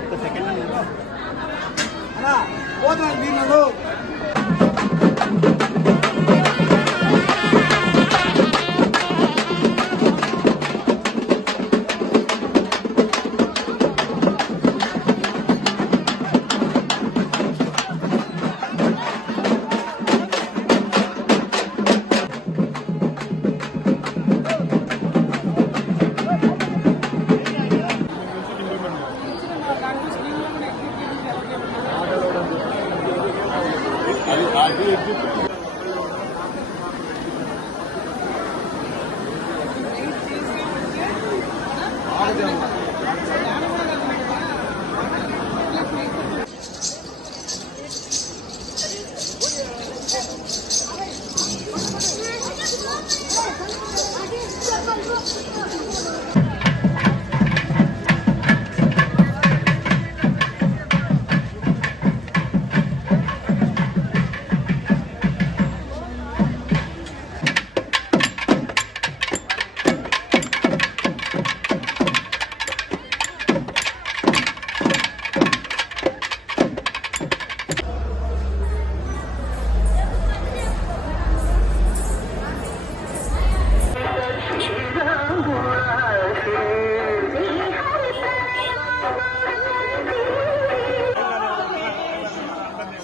ఒక్క సెకండ్ అన్నా పోతున్నా మీరు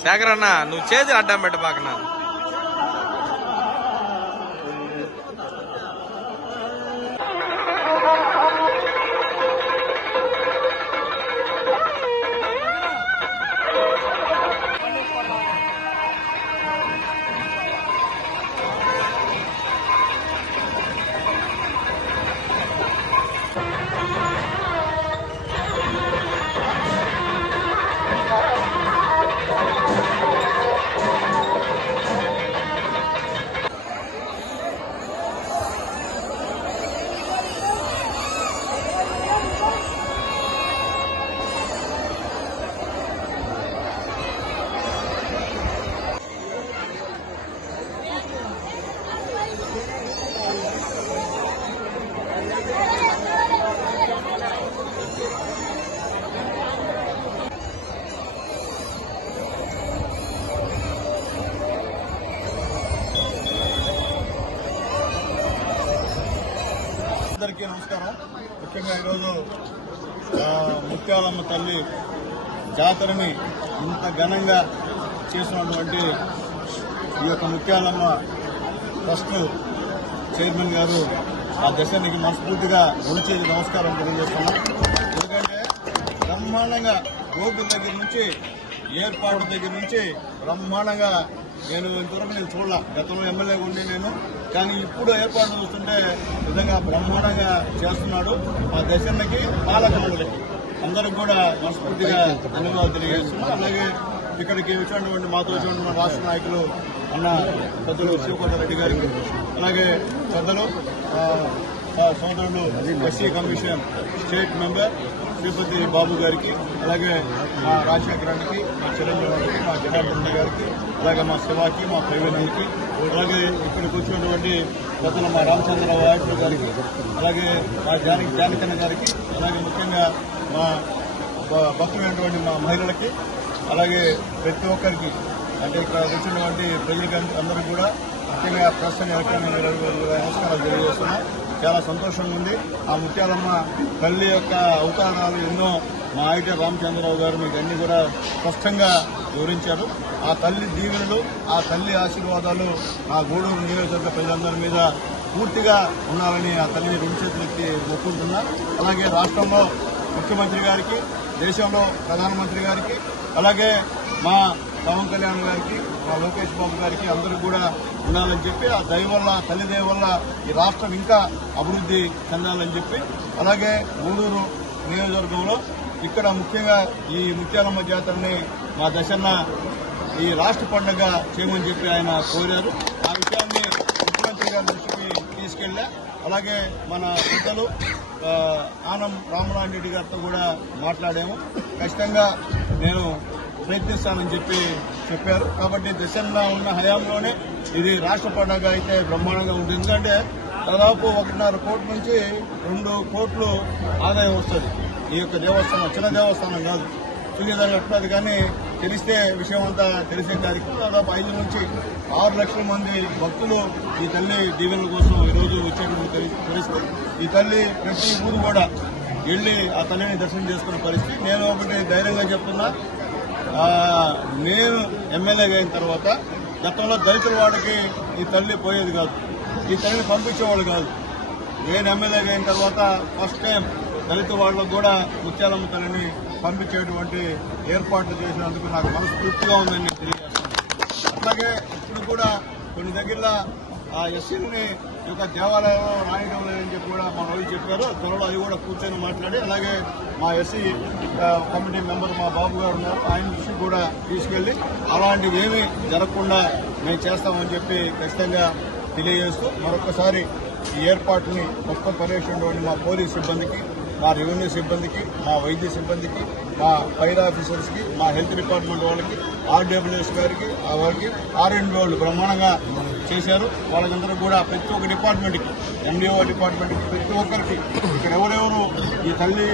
శేఖర్ అన్న, నువ్వు చేతి అడ్డం పెట్టబాకనా. అందరికీ నమస్కారం. ముఖ్యంగా ఈరోజు ముత్యాలమ్మ తల్లి జాతరని ఇంత ఘనంగా చేసినటువంటి ఈ యొక్క ముత్యాలమ్మ ట్రస్ట్ చైర్మన్ గారు ఆ దశనికి మనస్ఫూర్తిగా ఉంచి నమస్కారం తెలియజేస్తున్నాం. ఎందుకంటే బ్రహ్మాండంగా రోడ్డు దగ్గర నుంచి ఏర్పాటు దగ్గర నుంచి బ్రహ్మాండంగా నేను ఇంతవరకు నేను చూడాల. గతంలో ఎమ్మెల్యేగా ఉండి నేను, కానీ ఇప్పుడు ఏర్పాటు చూస్తుంటే నిజంగా బ్రహ్మాండంగా చేస్తున్నాడు. ఆ దశకి పాలక మండలికి అందరికి కూడా మనస్ఫూర్తిగా ధన్యవాదాలు తెలియజేస్తున్నాం. అలాగే ఇక్కడికి వచ్చినటువంటి మాతో వచ్చినటువంటి మన రాష్ట్ర నాయకులు అన్న పెద్దలు శివకోటారెడ్డి గారికి, అలాగే పెద్దలు సోదరులు SC commission state member Sripathi Babu గారికి, అలాగే మా రాజశేఖరానికి, మా చిరంజీవికి, మా జనార్దన్ గారికి, అలాగే మా శివాకి, మా ప్రవీణ్కి, అలాగే ఇక్కడికి వచ్చినటువంటి పెద్దలు మా రామచంద్రరావు ఆయుడు గారికి, అలాగే మా జానకన్న గారికి, అలాగే ముఖ్యంగా మా భక్తులైనటువంటి మా మహిళలకి, అలాగే ప్రతి ఒక్కరికి, అంటే ఇక్కడ వచ్చినటువంటి ప్రజలకి అందరికీ కూడా ముఖ్యంగా ప్రస్తుతం నమస్కారాలు తెలియజేస్తున్నాం. చాలా సంతోషంగా ఉంది. ఆ ముత్యాలమ్మ తల్లి యొక్క అవతారాలు ఎన్నో మా ఐటీ రామచంద్రరావు గారు మీకు అన్ని కూడా స్పష్టంగా వివరించారు. ఆ తల్లి దీవెనలు, ఆ తల్లి ఆశీర్వాదాలు ఆ గూడూరు నియోజకవర్గ ప్రజలందరి మీద పూర్తిగా ఉండాలని ఆ తల్లిని రెండు చేతులెత్తి మొక్కుంటున్నా. అలాగే రాష్ట్రంలో ముఖ్యమంత్రి గారికి, దేశంలో ప్రధానమంత్రి గారికి, అలాగే మా పవన్ కళ్యాణ్ గారికి, మా లోకేష్ బాబు గారికి అందరూ కూడా ఉండాలని చెప్పి, ఆ దయ వల్ల, తల్లి దయ వల్ల ఈ రాష్ట్రం ఇంకా అభివృద్ధి చెందాలని చెప్పి, అలాగే గూడూరు నియోజకవర్గంలో ఇక్కడ ముఖ్యంగా ఈ ముత్యాలమ్మ జాతరని మా దశన్న ఈ రాష్ట్ర పండుగ చేయమని చెప్పి ఆయన కోరారు. ఆ విషయాన్ని ముఖ్యమంత్రి గారి దృష్టికి తీసుకెళ్లా. అలాగే మన పెద్దలు ఆనం రామనారాయణ రెడ్డి గారితో కూడా మాట్లాడాము. ఖచ్చితంగా నేను ప్రయత్నిస్తానని చెప్పారు. కాబట్టి దశలో ఉన్న హయాంలోనే ఇది రాష్ట్ర పండుగ అయితే బ్రహ్మాండంగా ఉంటుంది. ఎందుకంటే దాదాపు 1.5 కోట్ల నుంచి 2 కోట్లు ఆదాయం వస్తుంది. ఈ యొక్క దేవస్థానం చిన్న దేవస్థానం కాదు, తెలియదని ఎట్లది, కానీ తెలిస్తే విషయం అంతా తెలిసే కార్యక్రమం. దాదాపు 5 నుంచి 6 లక్షల మంది భక్తులు ఈ తల్లి దీవెనల కోసం ఈరోజు వచ్చేటువంటి పరిస్థితి. ఈ తల్లి ప్రతి ఊరు కూడా వెళ్లి ఆ తల్లిని దర్శనం చేసుకునే పరిస్థితి. నేను ఒకటి ధైర్యంగా చెప్తున్నా, నేను ఎమ్మెల్యేగా అయిన తర్వాత గతంలో దళితుల వాడికి ఈ తల్లి పోయేది కాదు, ఈ తల్లిని పంపించేవాళ్ళు కాదు. నేను ఎమ్మెల్యేగా అయిన తర్వాత ఫస్ట్ టైం దళిత వాళ్ళకు కూడా ముత్యాలమ్మ తల్లిని పంపించేటువంటి ఏర్పాట్లు చేసినందుకు నాకు మనస్ఫూర్తిగా ఉందని నేను తెలియజేస్తున్నాను. అట్లాగే ఇప్పుడు కూడా కొన్ని దగ్గరలో ఆ ఎస్సీలని ఈ యొక్క దేవాలయంలో రాయడం లేదని చెప్పి కూడా మా వాళ్ళు చెప్పారు. త్వరలో అది కూడా కూర్చొని మాట్లాడి, అలాగే మా ఎస్సీ కమిటీ మెంబర్ మా బాబు గారు ఉన్నారు, ఆయన దృష్టి కూడా తీసుకెళ్లి అలాంటివి ఏమీ జరగకుండా మేము చేస్తామని చెప్పి ఖచ్చితంగా తెలియజేస్తూ మరొకసారి ఈ ఏర్పాటుని మొత్తం పర్యవేక్షణ మా పోలీస్ సిబ్బందికి, మా రెవెన్యూ సిబ్బందికి, మా వైద్య సిబ్బందికి, మా ఫైర్ ఆఫీసర్స్కి, మా హెల్త్ డిపార్ట్మెంట్ వాళ్ళకి, ఆర్డబ్ల్యూఎస్ గారికి, వాళ్ళకి R&B వాళ్ళు బ్రహ్మాండంగా చేశారు. వాళ్ళకందరూ కూడా ప్రతి ఒక్క డిపార్ట్మెంట్కి, MDO డిపార్ట్మెంట్కి, ప్రతి ఒక్కరికి ఇక్కడ ఎవరెవరు ఈ తల్లి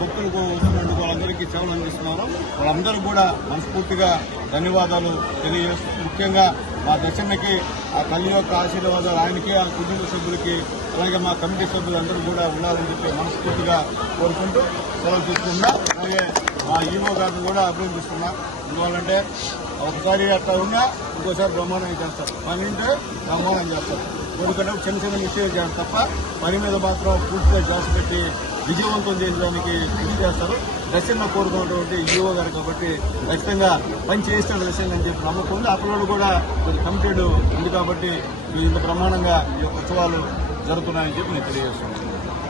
భక్తులకు వస్తున్నందుకు వాళ్ళందరికీ సేవలు అందిస్తున్నారు. వాళ్ళందరూ కూడా మనస్ఫూర్తిగా ధన్యవాదాలు తెలియజేస్తూ, ముఖ్యంగా మా దర్శనకి ఆ తల్లి యొక్క ఆశీర్వాదాలు ఆయనకి, ఆ కుటుంబ సభ్యులకి, అలాగే మా కమిటీ సభ్యులందరూ కూడా ఉండాలని చెప్పి మనస్ఫూర్తిగా కోరుకుంటూ సెలవు తీసుకున్నా. అలాగే మా ఈవో గారిని కూడా అభినందిస్తున్నా. ఎందువల్లంటే ఒకసారి అట్లా ఉన్నా ఇంకోసారి బ్రహ్మాండంగా చేస్తారు, పని ఉంటే బ్రహ్మాండం చేస్తారు. ఎందుకంటే చిన్న చిన్న మిస్టేక్ చేస్తారు తప్ప పని మీద మాత్రం పూర్తిగా జాస్ పెట్టి విజయవంతం చేయడానికి కృషి చేస్తారు. దర్శనంలో కోరుకున్నటువంటి ఈవో గారు కాబట్టి ఖచ్చితంగా పని చేస్తాడు దర్శనం అని చెప్పి నమ్మకం ఉంది. అప్పుడు కూడా కొంచెం కమిటెడ్ ఉంది కాబట్టి ఇంత బ్రహ్మాండంగా ఈ యొక్క ఉత్సవాలు జరుగుతున్నాయని చెప్పి నేను తెలియజేస్తున్నాను.